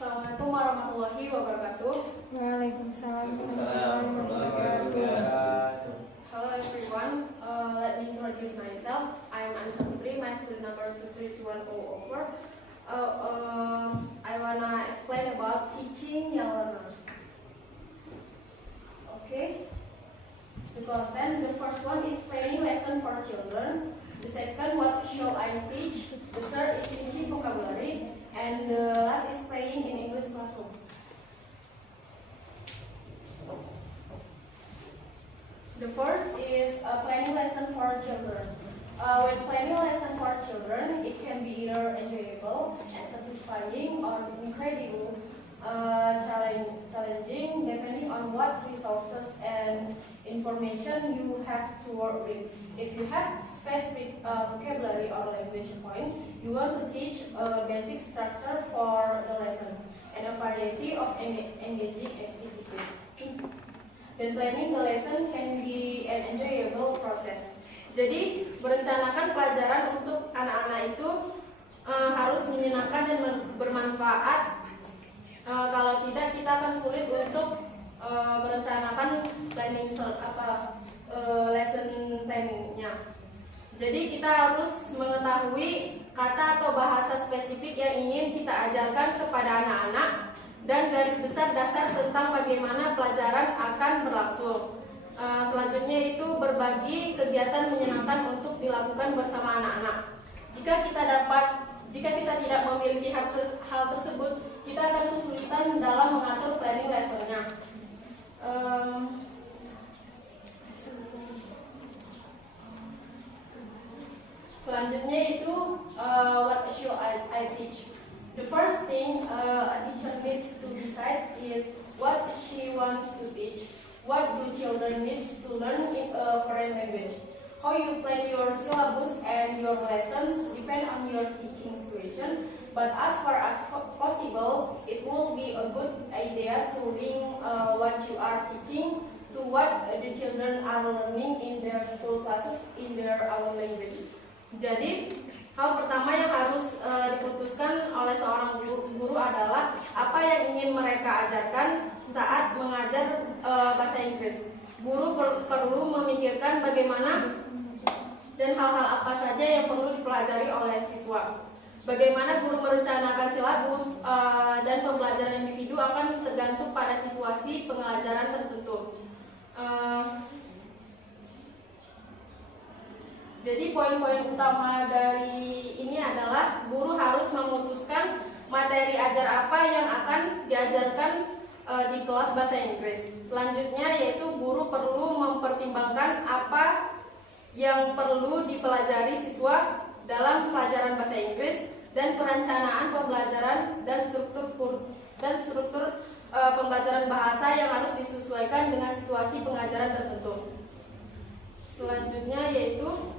Assalamualaikum warahmatullahi wabarakatuh. Waalaikumsalam warahmatullahi wabarakatuh. Hello everyone. Let me introduce myself. I am Anissa Putri. My student number is 2321004. I wanna explain about teaching young learners. Okay. The content. The first one is training lesson for children. The second, what shall I teach? The third is teaching vocabulary. And the last is playing in English classroom. The first is a planning lesson for children. When planning a lesson for children, it can be either enjoyable and satisfying or incredible, challenging, depending on what resources and information you have to work with. If you have specific vocabulary or language point, you want to teach a basic structure for the lesson and a variety of engaging activities. Then planning the lesson can be an enjoyable process. Jadi merencanakan pelajaran untuk anak-anak itu harus menyenangkan dan bermanfaat. Kalau tidak, kita akan sulit untuk merencanakan lesson planningnya. Jadi kita harus mengetahui kata atau bahasa spesifik yang ingin kita ajarkan kepada anak-anak dan garis besar dasar tentang bagaimana pelajaran akan berlangsung. Selanjutnya itu berbagi kegiatan menyenangkan untuk dilakukan bersama anak-anak. Jika kita tidak memiliki hal tersebut, kita akan kesulitan dalam mengatur planning lessonnya. Selanjutnya itu what should I teach? The first thing a teacher needs to decide is what she wants to teach. What do children need to learn in a foreign language? How you plan your syllabus and your lessons depend on your teaching situation. But as far as possible, it will be a good idea to link what you are teaching to what the children are learning in their school classes in their own language. Jadi, hal pertama yang harus diputuskan oleh seorang guru adalah apa yang ingin mereka ajarkan saat mengajar bahasa Inggris. Guru perlu memikirkan bagaimana dan hal-hal apa saja yang perlu dipelajari oleh siswa. Bagaimana guru merencanakan silabus dan pembelajaran individu akan tergantung pada situasi pengajaran tertentu. Jadi poin-poin utama dari ini adalah guru harus memutuskan materi ajar apa yang akan diajarkan di kelas bahasa Inggris. Selanjutnya yaitu guru perlu mempertimbangkan apa yang perlu dipelajari siswa dalam pelajaran bahasa Inggris dan perencanaan pembelajaran dan struktur pembelajaran bahasa yang harus disesuaikan dengan situasi pengajaran tertentu. Selanjutnya yaitu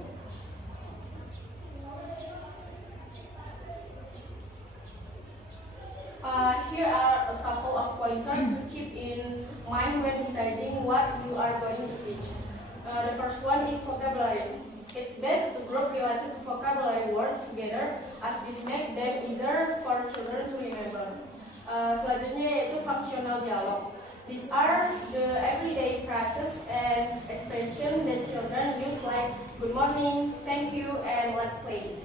here are a couple of pointers to keep in mind when deciding what you are going to teach. The first one is vocabulary. It's best to group related to vocabulary words together as this make them easier for children to remember. Selanjutnya yaitu functional dialogue. These are the everyday phrases and expressions that children use like good morning, thank you, and let's play.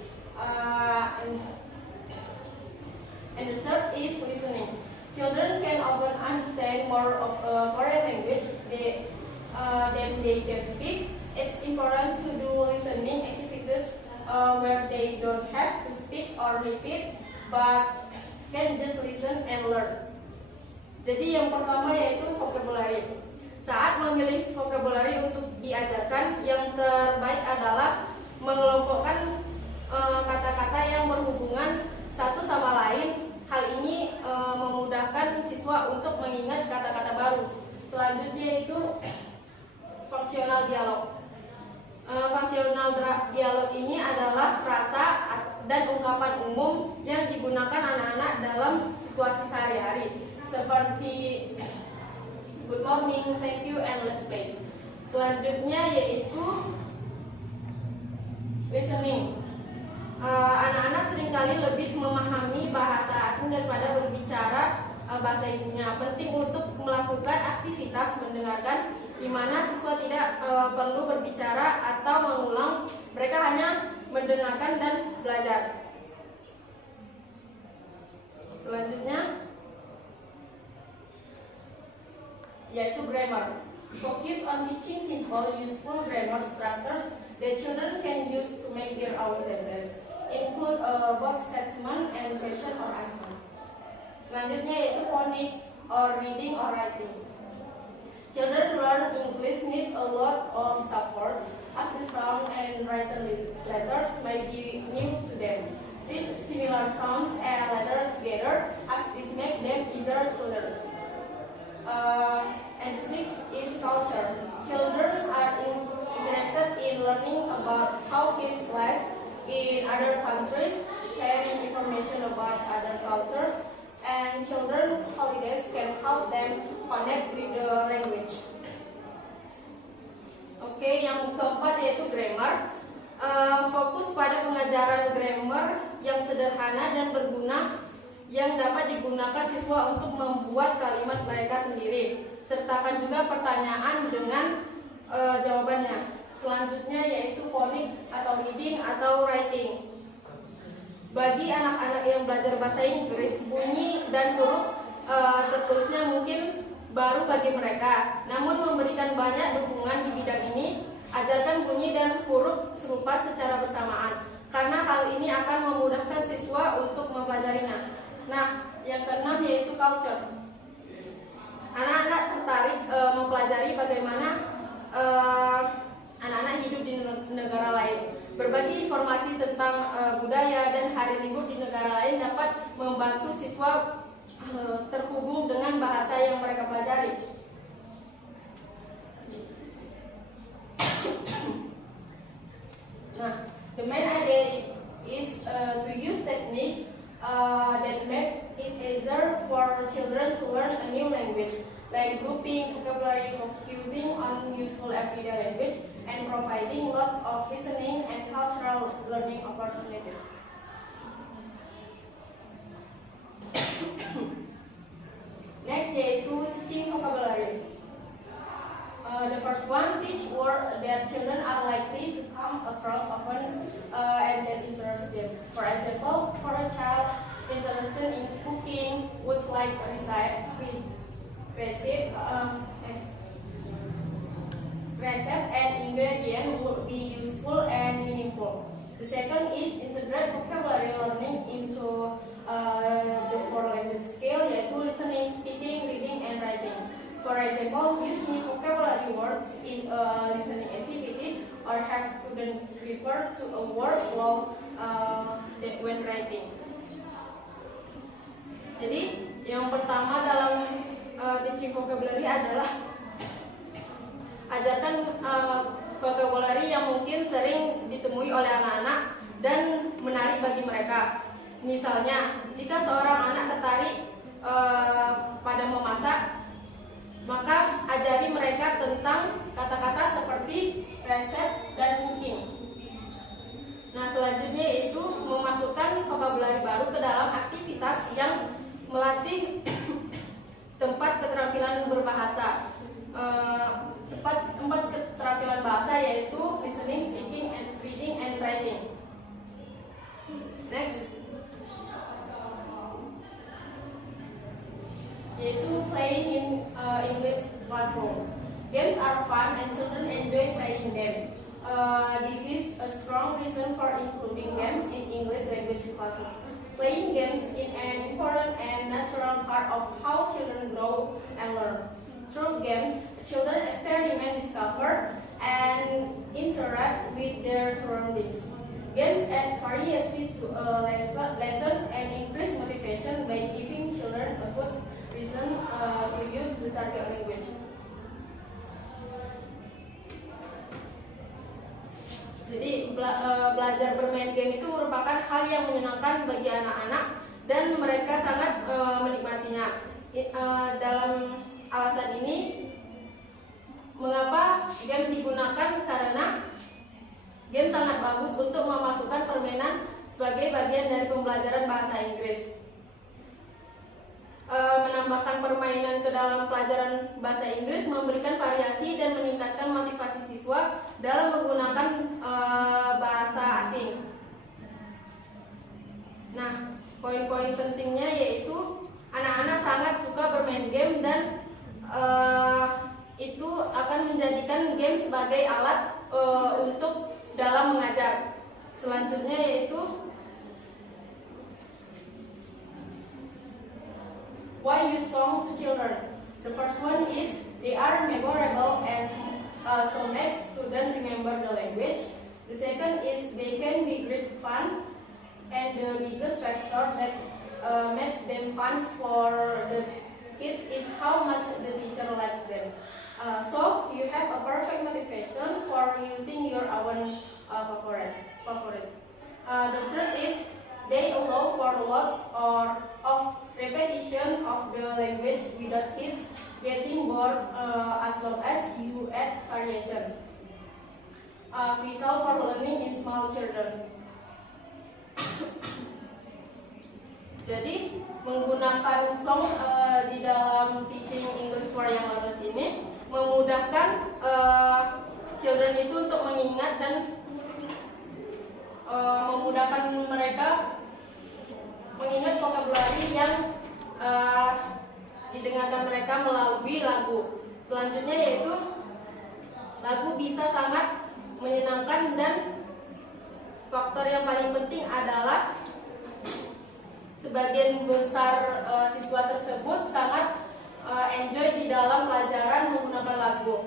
And the third is listening. Children can often understand more of a foreign language than they can speak. It's important to do listening activities where they don't have to speak or repeat, but can just listen and learn. Jadi yang pertama yaitu vocabulary. Saat memilih vocabulary untuk diajarkan, yang terbaik adalah mengelompokkan kata-kata yang berhubungan satu sama lain. Hal ini memudahkan siswa untuk mengingat kata-kata baru. Selanjutnya itu functional dialog. Functional dialog ini adalah frasa dan ungkapan umum yang digunakan anak-anak dalam situasi sehari-hari, seperti good morning, thank you, and let's play. Selanjutnya yaitu listening. Anak-anak seringkali lebih memahami bahasa asing daripada berbicara bahasa ibunya. Penting untuk melakukan aktivitas mendengarkan di mana siswa tidak perlu berbicara atau mengulang, mereka hanya mendengarkan dan belajar. Selanjutnya yaitu grammar. Focus on teaching simple, useful grammar structures that children can use to make their own sentence. Include both statement and question or answer. Selanjutnya yaitu phonics or reading or writing. Children learn English need a lot of support as the sound and written letters may be new to them. Read similar sounds and letters together as this makes them easier to learn. And the sixth is culture. Children are interested in learning about how kids live in other countries, sharing information about other cultures, and children holidays can help them connect with the language. Oke, yang keempat yaitu grammar. Fokus pada pengajaran grammar yang sederhana dan berguna yang dapat digunakan siswa untuk membuat kalimat mereka sendiri. Sertakan juga pertanyaan dengan jawabannya. Selanjutnya yaitu phonics atau reading atau writing. Bagi anak-anak yang belajar bahasa Inggris, bunyi dan huruf tertulisnya mungkin baru bagi mereka. Namun memberikan banyak dukungan di bidang ini, ajarkan bunyi dan huruf serupa secara bersamaan. Karena hal ini akan memudahkan siswa untuk mempelajarinya. Nah, yang keenam yaitu culture. Anak-anak tertarik mempelajari bagaimana anak-anak hidup di negara lain. Berbagi informasi tentang budaya dan hari libur di negara lain dapat membantu siswa terhubung dengan bahasa yang mereka pelajari. Nah, the main idea is to use technique that make it easier for children to learn a new language, like grouping vocabulary, focusing on useful everyday language, and providing lots of listening and cultural learning opportunities. Next yaitu teaching vocabulary. The first one, teach words that children are likely to come across often and that interest them. For example, for a child interested in cooking, words like recipe and ingredient would be useful and meaningful. The second is integrate vocabulary learning into the four language skill, yaitu listening, speaking, reading, and writing. For example, use new vocabulary words in a listening activity or have students refer to a word while when writing. Jadi, yang pertama dalam teaching vocabulary adalah ajarkan vocabulary yang mungkin sering ditemui oleh anak-anak dan menarik bagi mereka. Misalnya, jika seorang anak tertarik pada memasak, maka ajari mereka tentang kata-kata seperti resep dan cooking. Nah, selanjutnya yaitu memasukkan vocabulary baru ke dalam aktivitas yang melatih tempat keterampilan berbahasa. Empat keterampilan bahasa yaitu listening, speaking, and reading, and writing. Next yaitu playing in English classroom. Games are fun and children enjoy playing them. This is a strong reason for including games in English language classes. Playing games is an important and natural part of how children grow and learn. Through games, children experiment, discover, and interact with their surroundings. Games add variety to a lesson and increase motivation by giving children a good reason to use the target language. Jadi belajar bermain game itu merupakan hal yang menyenangkan bagi anak-anak dan mereka sangat menikmatinya. Dalam alasan ini, mengapa game digunakan? Karena game sangat bagus untuk memasukkan permainan sebagai bagian dari pembelajaran bahasa Inggris. menambahkan permainan ke dalam pelajaran bahasa Inggris, memberikan variasi dan meningkatkan motivasi siswa dalam menggunakan bahasa asing. Nah, poin-poin pentingnya yaitu anak-anak sangat suka bermain game dan itu akan menjadikan game sebagai alat untuk dalam mengajar. Selanjutnya yaitu why use song to children. The first one is they are memorable and so makes students remember the language. The second is they can be great fun, and the biggest factor that makes them fun for the kids is how much the teacher likes them. So you have a perfect motivation for using your own favorite. The third is they allow for lots of repetition of the language without kids getting bored as long as you add variation. Vital for learning in small children. Jadi menggunakan song di dalam teaching English for young learners ini memudahkan children itu untuk mengingat dan memudahkan mereka mengingat vocabulary yang didengarkan mereka melalui lagu. Selanjutnya yaitu lagu bisa sangat menyenangkan dan faktor yang paling penting adalah sebagian besar siswa tersebut sangat enjoy di dalam pelajaran menggunakan lagu.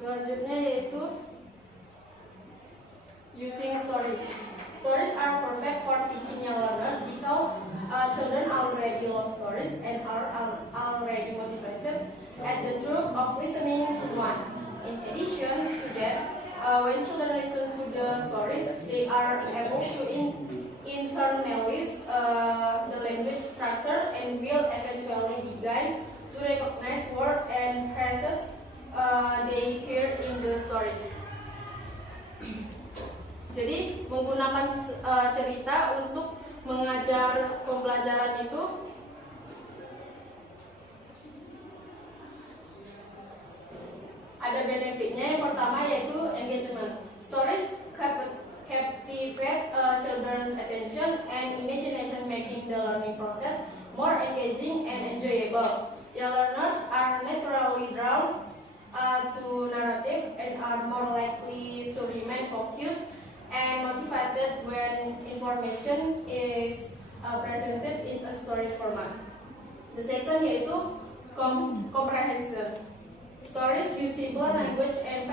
Selanjutnya yaitu using stories. Stories are perfect for teaching young learners because children already love stories and are already motivated at the truth of listening to one. In addition to that, when children listen to the stories, they are able to internalize the language structure and will eventually begin to recognize words and phrases they hear in the stories. Jadi menggunakan cerita untuk mengajar pembelajaran itu ada benefitnya. Yang pertama yaitu engagement. Stories captivate children's attention and imagination, making the learning process more engaging and enjoyable. Young learners are naturally drawn to narrative and are more likely to remain focused and motivated when information is presented in a story format. The second yaitu comprehension. Stories use simpler language and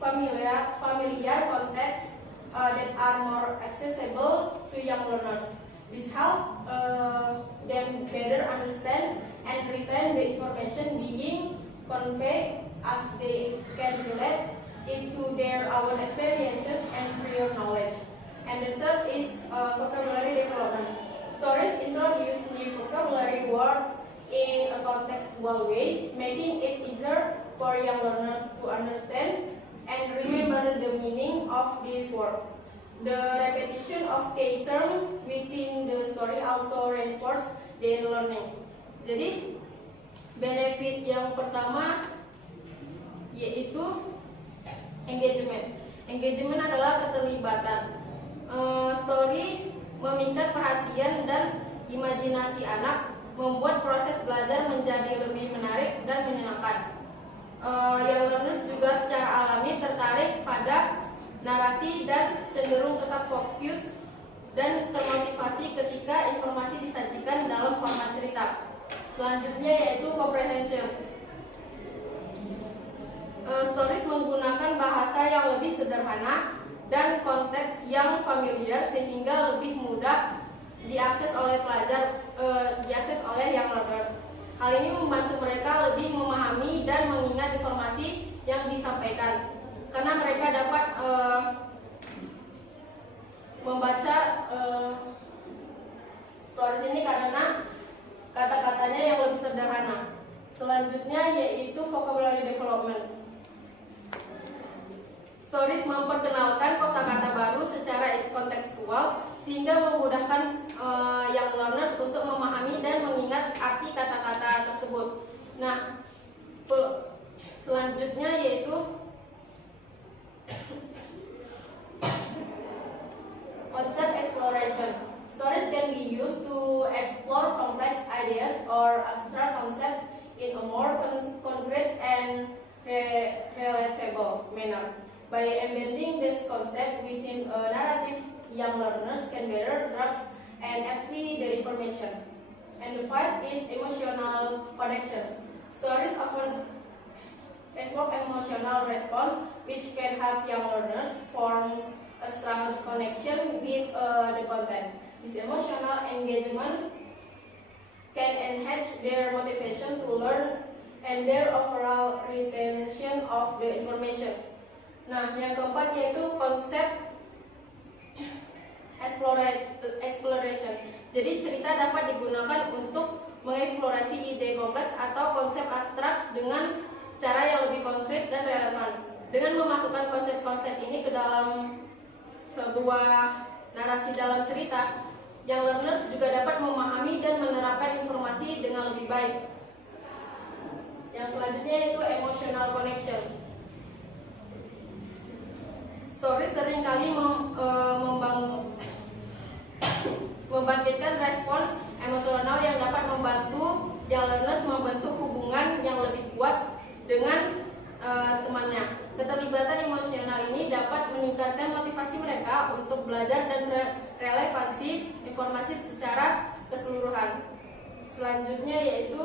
familiar context that are more accessible to young learners. This helps them better understand and retain the information being conveyed, as they can relate into their own experiences and prior knowledge. And the third is vocabulary development. Stories introduce new vocabulary words in a contextual way, making it easier for young learners to understand and remember the meaning of this word. The repetition of key terms within the story also reinforce their learning. Jadi benefit yang pertama yaitu engagement. Engagement adalah keterlibatan. Story memikat perhatian dan imajinasi anak, membuat proses belajar menjadi lebih menarik dan menyenangkan. Young learners juga secara alami tertarik pada narasi dan cenderung tetap fokus dan termotivasi ketika informasi disajikan dalam format cerita. Selanjutnya yaitu comprehension. Stories menggunakan bahasa yang lebih sederhana dan konteks yang familiar sehingga lebih mudah diakses oleh young learners. Hal ini membantu mereka lebih memahami dan mengingat informasi yang disampaikan, karena mereka dapat membaca stories ini karena kata-katanya yang lebih sederhana. Selanjutnya yaitu vocabulary development. Stories memperkenalkan kosakata baru secara kontekstual sehingga memudahkan yang learners untuk memahami dan mengingat arti kata-kata tersebut. Nah, selanjutnya yaitu concept exploration. Stories can be used to explore complex ideas or abstract concepts in a more concrete and relatable manner. By embedding this concept within a narrative, young learners can better grasp and apply the information. And the fifth is emotional connection. Stories often evoke emotional response, which can help young learners form a stronger connection with the content. This emotional engagement can enhance their motivation to learn and their overall retention of the information. Nah, yang keempat yaitu konsep exploration. Jadi cerita dapat digunakan untuk mengeksplorasi ide kompleks atau konsep abstrak dengan cara yang lebih konkret dan relevan. Dengan memasukkan konsep-konsep ini ke dalam sebuah narasi dalam cerita, yang learners juga dapat memahami dan menerapkan informasi dengan lebih baik. Yang selanjutnya yaitu emotional connection. Stories seringkali membangkitkan respon emosional yang dapat membantu yang learners membentuk hubungan yang lebih kuat dengan temannya. Keterlibatan emosional ini dapat meningkatkan motivasi mereka untuk belajar dan relevansi informasi secara keseluruhan. Selanjutnya yaitu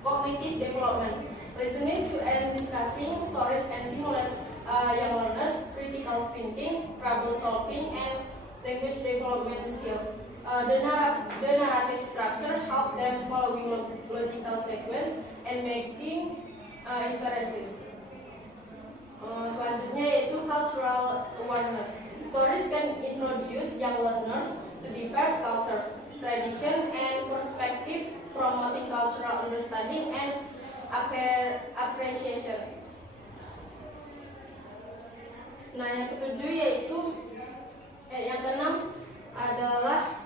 cognitive development. Listening to and discussing stories and stimulate young learners critical thinking, problem solving, and language development skill. The narrative structure help them following logical sequence and making inferences. Selanjutnya yaitu cultural awareness. Stories can introduce young learners to diverse cultures, tradition, and perspective, promoting cultural understanding and appreciation. Nah, yang ketujuh yaitu yang keenam adalah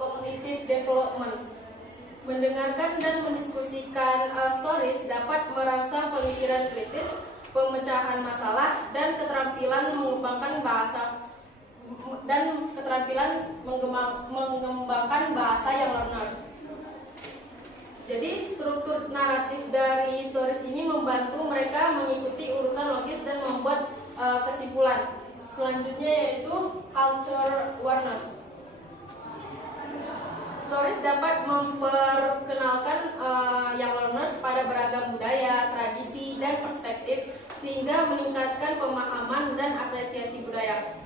cognitive development. Mendengarkan dan mendiskusikan stories dapat merangsang pemikiran kritis, pemecahan masalah, dan keterampilan mengembangkan bahasa yang learners. Jadi struktur naratif dari stories ini membantu mereka mengikuti urutan logis dan membuat kesimpulan. Selanjutnya yaitu culture awareness. Stories dapat memperkenalkan young learners pada beragam budaya, tradisi, dan perspektif sehingga meningkatkan pemahaman dan apresiasi budaya.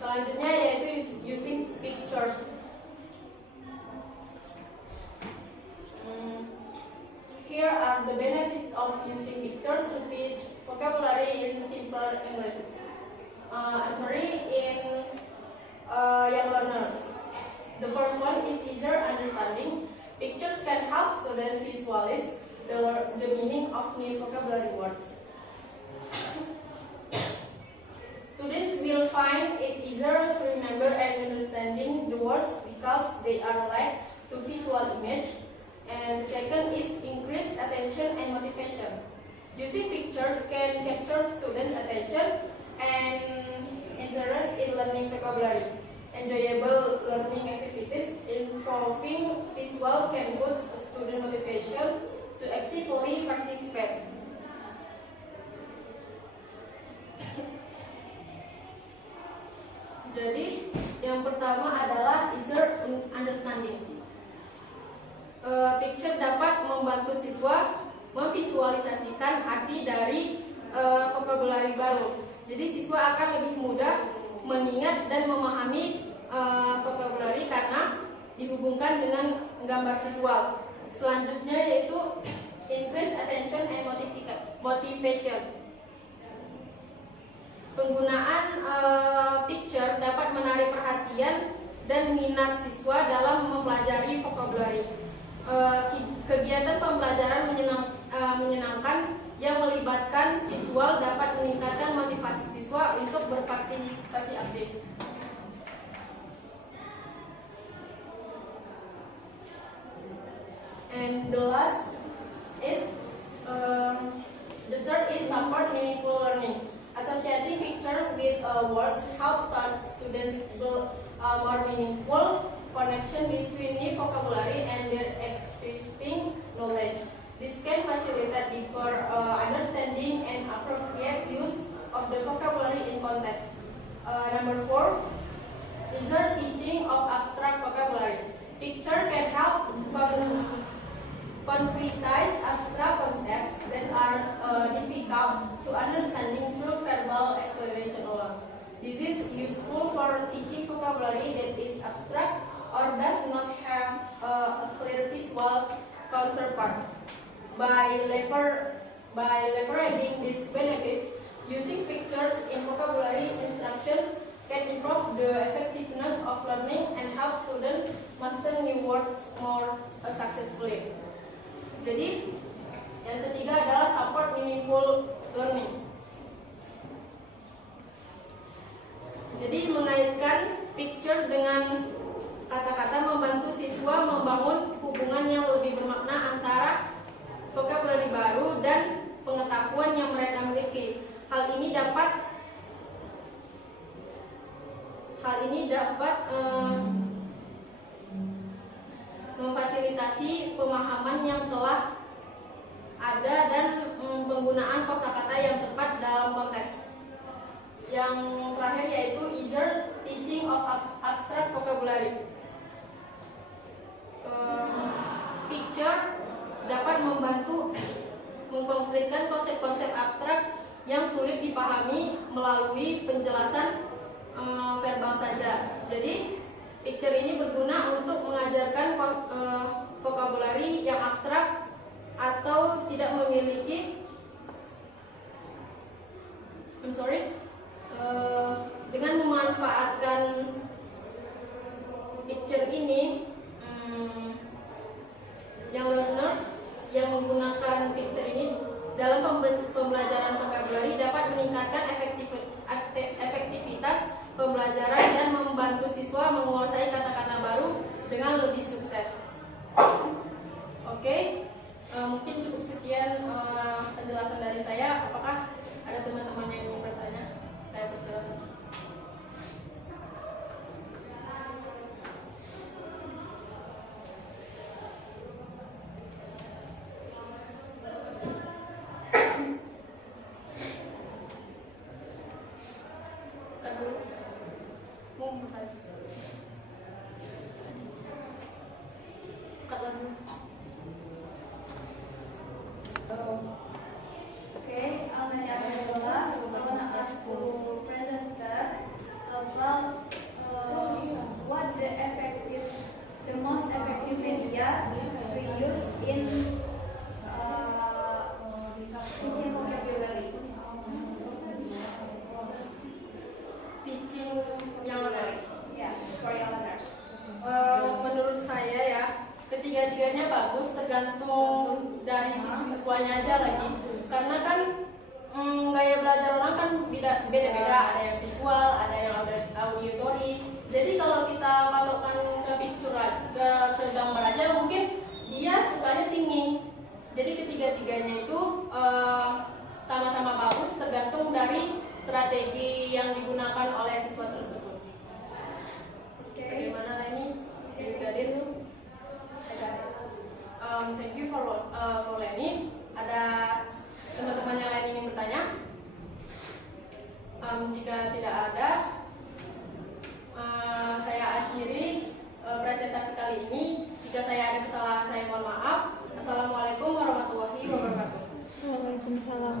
Selanjutnya yaitu using pictures. Here are the benefits of using picture to teach vocabulary in simpler English. In young learners. The first one is easier understanding. Pictures can help students visualize the meaning of new vocabulary words. Students will find it easier to remember and understanding the words because they are linked to visual image. And second is increased attention and motivation. Using pictures can capture students' attention and interest in learning vocabulary. Enjoyable learning activities involving visual can boost student motivation to actively participate. Jadi, yang pertama adalah easier understanding. Picture dapat membantu siswa memvisualisasikan arti dari vocabulary baru. Jadi siswa akan lebih mudah mengingat dan memahami vocabulary karena dihubungkan dengan gambar visual. Selanjutnya yaitu increase attention and motivation. Penggunaan picture dapat menarik perhatian dan minat siswa dalam mempelajari vocabulary. Kegiatan pembelajaran digunakan yang melibatkan visual dapat meningkatkan motivasi siswa untuk berpartisipasi aktif. And the last is the third is support meaningful learning. Associating picture with words helps students build a more meaningful connection between new vocabulary and their existing knowledge. This can facilitate deeper understanding and appropriate use of the vocabulary in context. Number 4, user teaching of abstract vocabulary. Picture can help concretize abstract concepts that are difficult to understanding through verbal explanation alone. This is useful for teaching vocabulary that is abstract or does not have a clear visual counterpart. By leveraging these benefits, using pictures in vocabulary instruction can improve the effectiveness of learning and help students master new words more successfully. Jadi, yang ketiga adalah support meaningful learning. Jadi, mengaitkan picture dengan kata-kata membantu siswa membangun hubungan yang lebih bermakna antara vocabulary baru dan pengetahuan yang mereka miliki. Hal ini dapat memfasilitasi pemahaman yang telah ada dan penggunaan kosakata yang tepat dalam konteks. Yang terakhir yaitu easier teaching of abstract vocabulary. Picture dapat membantu mengkonkretkan konsep-konsep abstrak yang sulit dipahami melalui penjelasan verbal saja. Jadi, picture ini berguna untuk mengajarkan vocabulary yang abstrak atau tidak memiliki dengan memanfaatkan picture ini, yang learners yang menggunakan picture ini dalam pembelajaran vocabulary dapat meningkatkan efektivitas pembelajaran dan membantu siswa menguasai kata-kata baru dengan lebih sukses. Oke, mungkin cukup sekian penjelasan dari saya. Apakah ada teman-teman yang ingin bertanya? Saya persilakan. Okay, I'm Abdullah. I want to ask to presenter about what the most effective media we use in teaching vocabulary. Teaching yang menarik. Yeah, for your learners. Menurut saya ya, ketiga-tiganya bagus, tergantung dari siswanya aja lagi. Karena kan gaya belajar orang kan beda-beda, ada yang visual, ada yang auditory. Jadi kalau kita patokkan ke picture, ke gambar aja, mungkin dia sukanya singing. Jadi ketiga-tiganya itu sama-sama bagus, tergantung dari strategi yang digunakan oleh siswa tersebut. Bagaimana Leni? You got it? Thank you for Leni. Ada teman-teman yang lain ingin bertanya? Jika tidak ada, saya akhiri presentasi kali ini. Jika saya ada kesalahan, saya mohon maaf. Assalamualaikum warahmatullahi wabarakatuh. Waalaikumsalam.